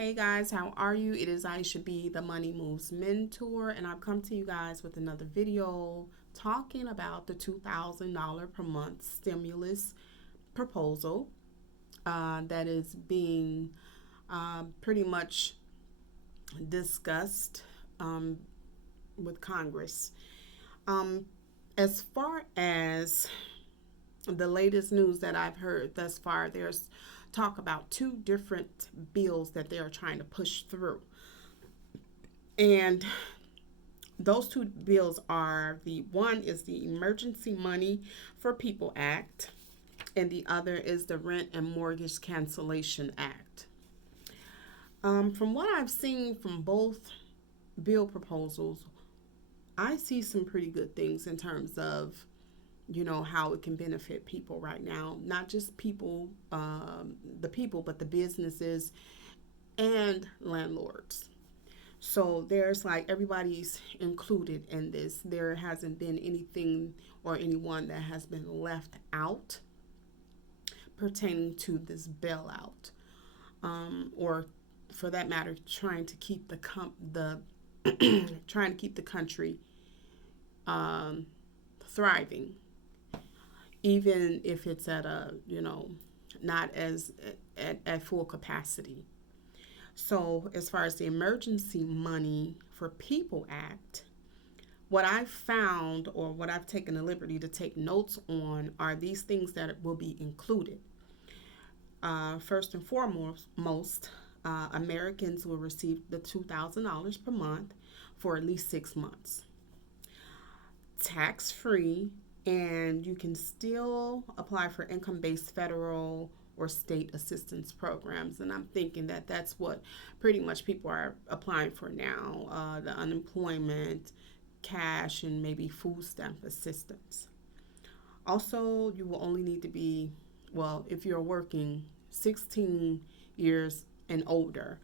Hey guys, how are you? It is Aisha B, the Money Moves Mentor, and I've come to you guys with another video talking about the $2,000 per month stimulus proposal that is being pretty much discussed with Congress. Um, as far as the latest news that I've heard thus far, there's talk about two different bills that they are trying to push through. And those two bills are the one is the Emergency Money for People Act, and the other is the Rent and Mortgage Cancellation Act. From what I've seen from both bill proposals, I see some pretty good things in terms of how it can benefit people right now, not just people, the people, but the businesses and landlords. So there's like everybody's included in this. There hasn't been anything or anyone that has been left out pertaining to this bailout, or for that matter, trying to keep the trying to keep the country thriving, even if it's at a not as at full capacity. So as far as the Emergency Money for People Act, what I've found, or what I've taken the liberty to take notes on, are these things that will be included. First and foremost, Americans will receive the $2,000 per month for at least 6 months, tax free, and you can still apply for income-based federal or state assistance programs. And I'm thinking that that's what pretty much people are applying for now, the unemployment, cash, and maybe food stamp assistance. Also, you will only need to be, well, if you're working 16 years and older,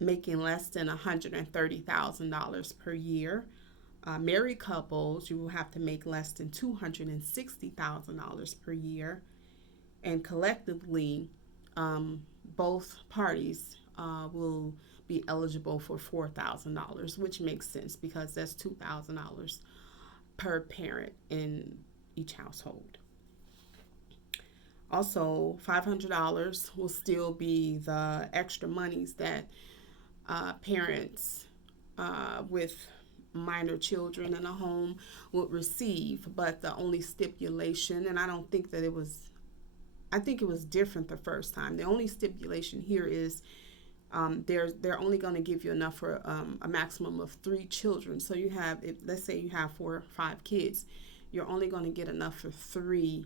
making less than $130,000 per year. Married couples, you will have to make less than $260,000 per year. And collectively, both parties will be eligible for $4,000, which makes sense because that's $2,000 per parent in each household. Also, $500 will still be the extra monies that parents with minor children in a home would receive, but the only stipulation, and I think it was different the first time. The only stipulation here is they're only going to give you enough for a maximum of 3 children. So you have, let's say you have 4 or 5 kids, you're only going to get enough for 3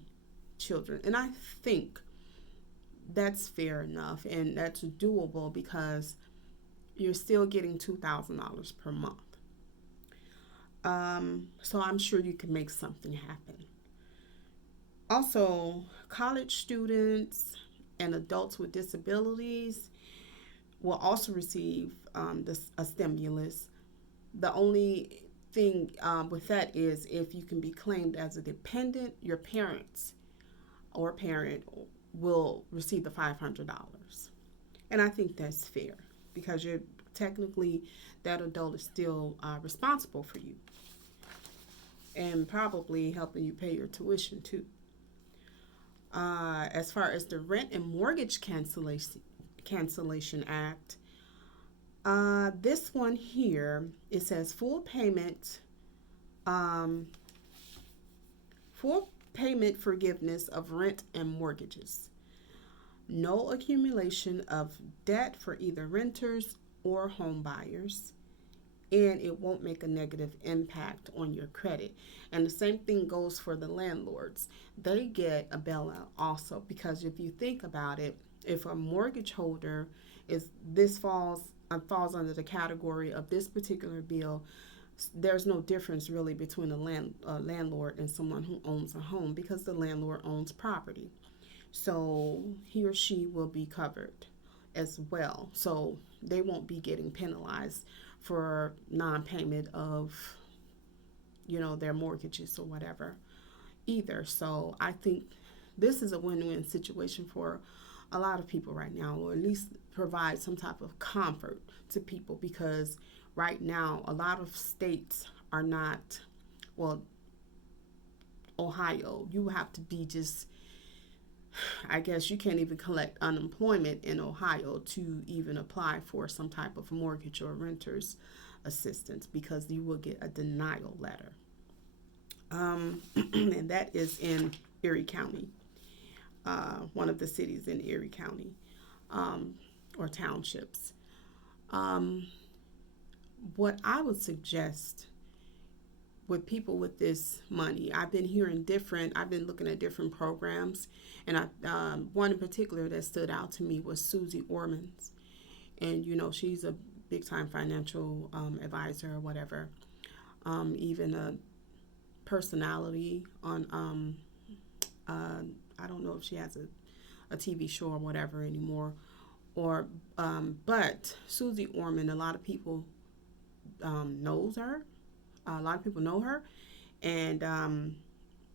children. And I think that's fair enough and that's doable because you're still getting $2,000 per month. So I'm sure you can make something happen. Also, college students and adults with disabilities will also receive a stimulus. The only thing with that is if you can be claimed as a dependent, your parents or parent will receive the $500. And I think that's fair because you're technically, that adult is still responsible for you and probably helping you pay your tuition too. As far as the Rent and Mortgage Cancellation Act, this one here, it says full payment forgiveness of rent and mortgages. No accumulation of debt for either renters or home buyers, and it won't make a negative impact on your credit. And the same thing goes for the landlords. They get a bailout also, because if you think about it, if a mortgage holder falls under the category of this particular bill, there's no difference really between a landlord and someone who owns a home, because the landlord owns property. So he or she will be covered as well. So they won't be getting penalized for non-payment of their mortgages or whatever either. So I think this is a win-win situation for a lot of people right now, or at least provide some type of comfort to people, because right now a lot of states are not, well, Ohio, you have to be just, I guess you can't even collect unemployment in Ohio to even apply for some type of mortgage or renter's assistance, because you will get a denial letter. And that is in Erie County, one of the cities in Erie County, or townships. Um, what I would suggest with people with this money, I've been looking at different programs, and one in particular that stood out to me was Susie Orman's. And, she's a big time financial advisor or whatever, even a personality on, I don't know if she has a TV show or whatever anymore, or but Susie Orman, a lot of people knows her. A lot of people know her, and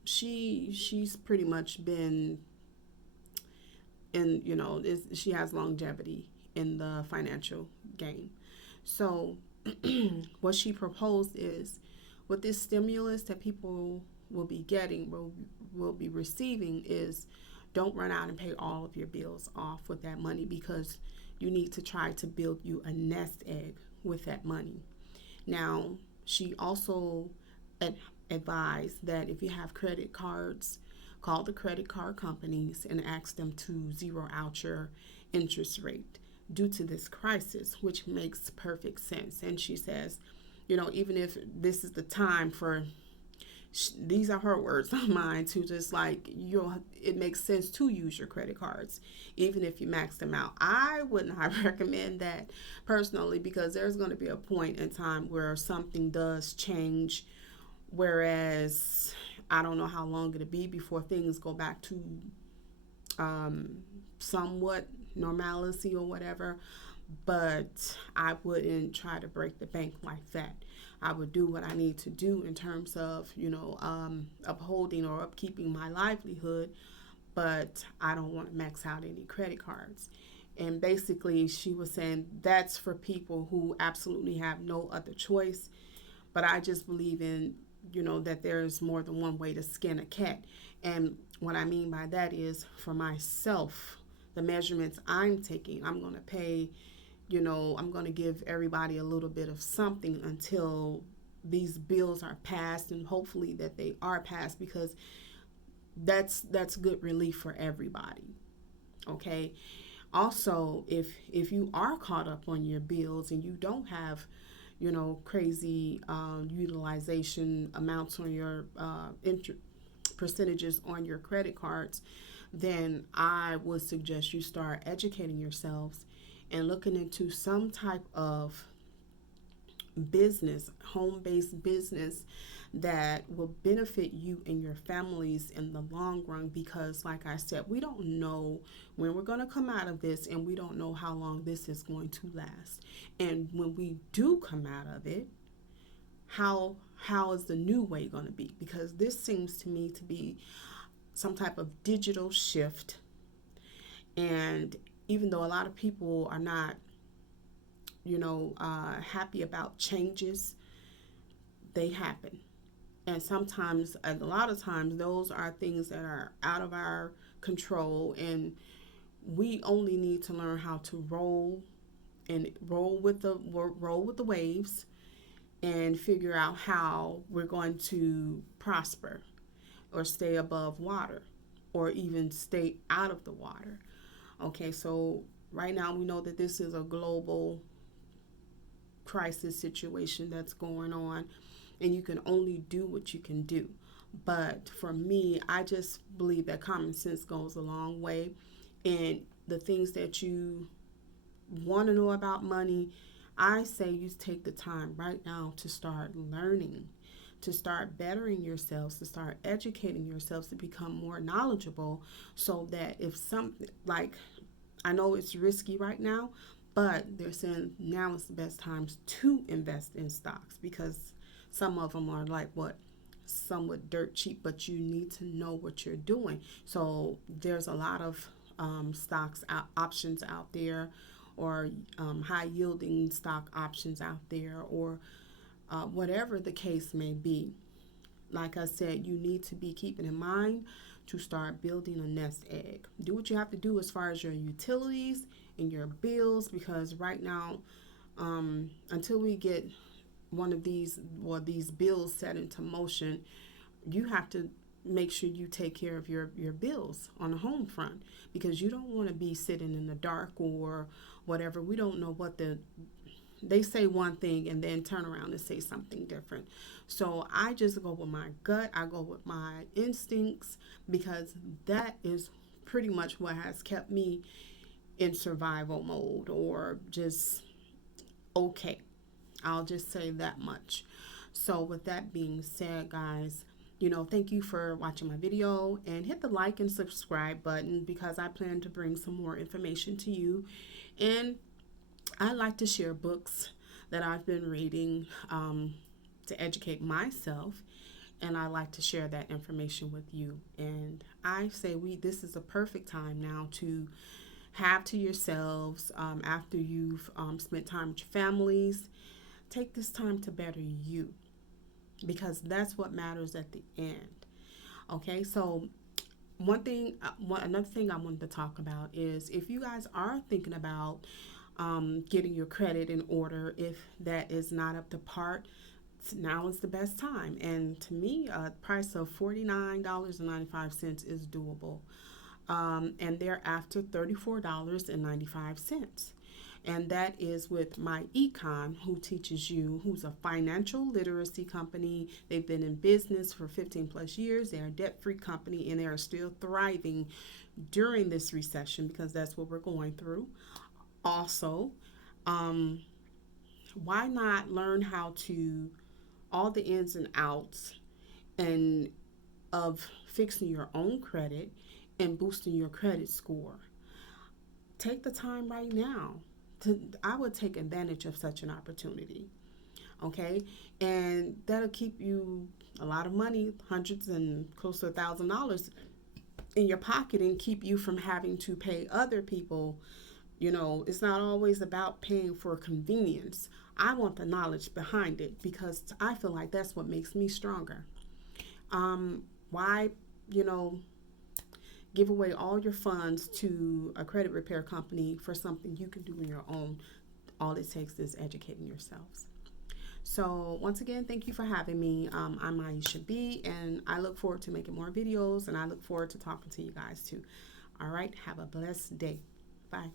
she's pretty much been in, she has longevity in the financial game. So what she proposed is, what this stimulus that people will be getting, will be receiving, is don't run out and pay all of your bills off with that money, because you need to try to build you a nest egg with that money. Now, she also advised that if you have credit cards, call the credit card companies and ask them to zero out your interest rate due to this crisis, which makes perfect sense. And she says, even if this is the time for, these are her words, not mine, to just like, it makes sense to use your credit cards, even if you max them out. I would not recommend that personally, because there's going to be a point in time where something does change, whereas I don't know how long it'll be before things go back to somewhat normalcy or whatever. But I wouldn't try to break the bank like that. I would do what I need to do in terms of, upholding or upkeeping my livelihood, but I don't want to max out any credit cards. And basically, she was saying that's for people who absolutely have no other choice. But I just believe in, that there's more than one way to skin a cat. And what I mean by that is, for myself, the measurements I'm taking, I'm going to pay, I'm going to give everybody a little bit of something until these bills are passed, and hopefully that they are passed, because that's good relief for everybody. Okay. Also, if you are caught up on your bills and you don't have, crazy utilization amounts on your percentages on your credit cards, then I would suggest you start educating yourselves and looking into some type of business, home-based business, that will benefit you and your families in the long run. Because like I said, we don't know when we're going to come out of this, and we don't know how long this is going to last. And when we do come out of it, how is the new way going to be? Because this seems to me to be some type of digital shift. And even though a lot of people are not, happy about changes, they happen. And sometimes, a lot of times, those are things that are out of our control, and we only need to learn how to roll with the waves, and figure out how we're going to prosper, or stay above water, or even stay out of the water. Okay, so right now we know that this is a global crisis situation that's going on, and you can only do what you can do. But for me, I just believe that common sense goes a long way, and the things that you want to know about money, I say you take the time right now to start learning, to start bettering yourselves, to start educating yourselves, to become more knowledgeable, so that if something, like, I know it's risky right now, but they're saying now is the best times to invest in stocks, because some of them are like somewhat dirt cheap, but you need to know what you're doing. So there's a lot of stocks options out there, or high yielding stock options out there, or whatever the case may be. Like I said, you need to be keeping in mind to start building a nest egg. Do what you have to do as far as your utilities and your bills, because right now, until we get one of these or these bills set into motion, you have to make sure you take care of your bills on the home front, because you don't want to be sitting in the dark or whatever. We don't know what they say one thing and then turn around and say something different. So I just go with my gut. I go with my instincts, because that is pretty much what has kept me in survival mode, or just okay. I'll just say that much. So with that being said, guys, thank you for watching my video, and hit the like and subscribe button, because I plan to bring some more information to you. And I like to share books that I've been reading to educate myself, and I like to share that information with you. And I say this is a perfect time now to have to yourselves, after you've spent time with your families. Take this time to better you, because that's what matters at the end. Okay, so another thing I wanted to talk about is, if you guys are thinking about getting your credit in order, if that is not up to par, now is the best time. And to me, a price of $49.95 is doable. And thereafter, $34.95. And that is with my econ, who's a financial literacy company. They've been in business for 15 plus years. They're a debt-free company, and they are still thriving during this recession, because that's what we're going through. Also, why not learn how to all the ins and outs and of fixing your own credit and boosting your credit score? Take the time right now. I would take advantage of such an opportunity. Okay, and that'll keep you a lot of money, hundreds and close to $1,000 in your pocket, and keep you from having to pay other people. It's not always about paying for convenience. I want the knowledge behind it, because I feel like that's what makes me stronger. Why, give away all your funds to a credit repair company for something you can do on your own? All it takes is educating yourselves. So once again, thank you for having me. I'm Aisha B, and I look forward to making more videos, and I look forward to talking to you guys too. All right, have a blessed day. Bye.